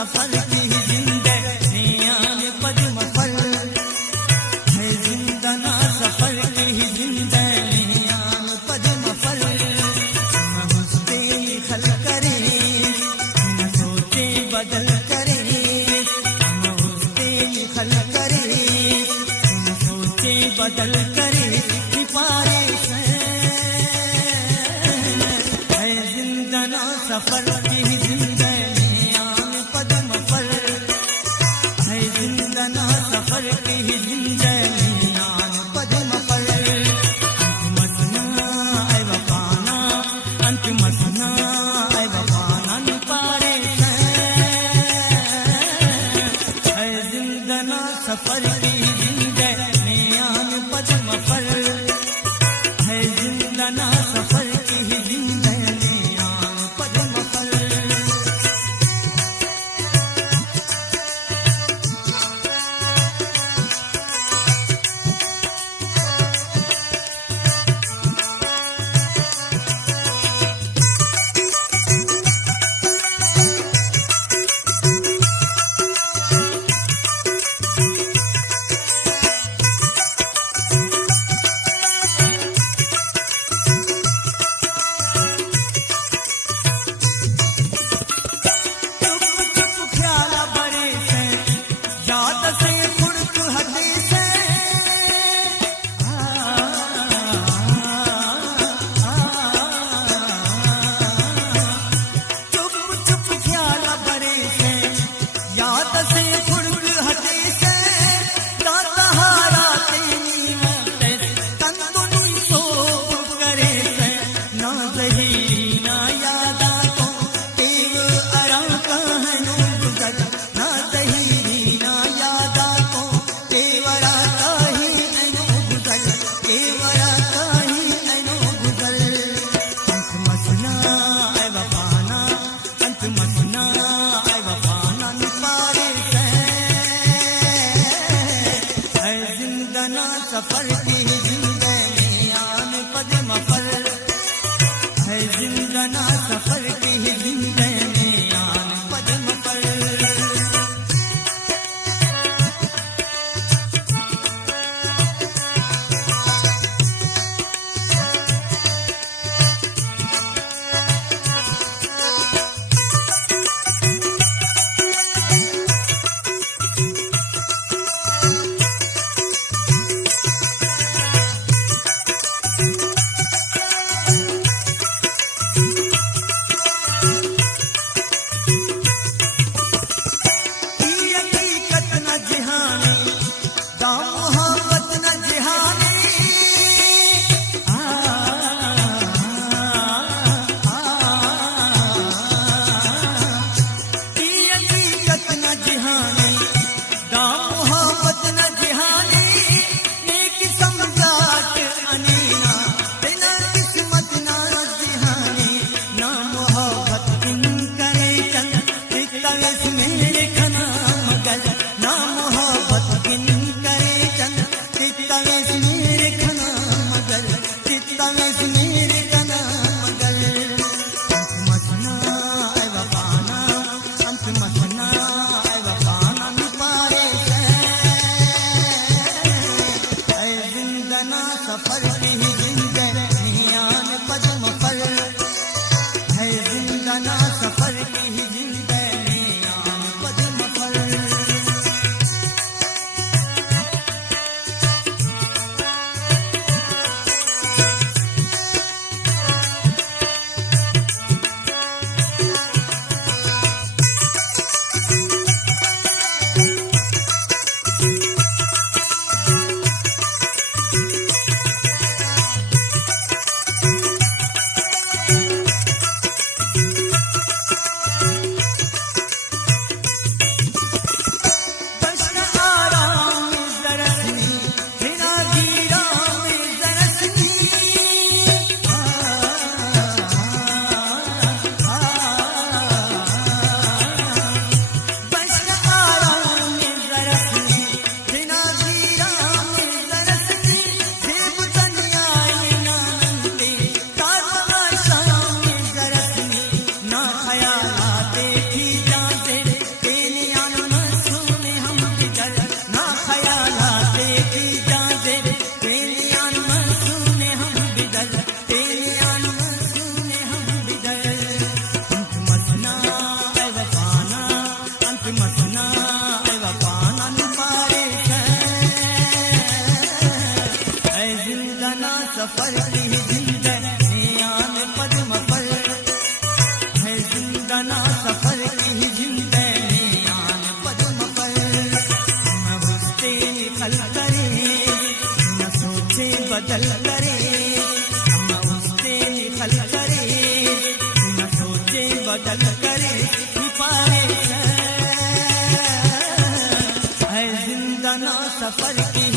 सफर की जिंदगानियां पद्म फल है, जिंदना सफर की जिंदगानियां पद्म फल। न हुस्ते खल करे न सोचे बदल करे, न हुस्ते खल करे न सोचे बदल करे, सिपारे से है जिंदना सफर की जिंदगानियां पद्म फल है, जिंदना सफर की जिंदगानियां पद्म फल। अंत मसना ऐ वफाना निपारे से है जिंदना सफर की जिंदगानियां पद्म फल है, जिंदना सफर की जिंदगानियां पद्म फल। सफर की जिंदगानियां पद्म फल है, जिंदना सफर की जिंदगानियां पद्म फल। सफर की जिंदनियान पद्म पर है जिंदना सफर की जिंदनियान पद्म पर न बुझते निकल करे न सोचे बदल करे न बुझते निकल करे न सोचे बदल करे पाए है जिंदना सफर की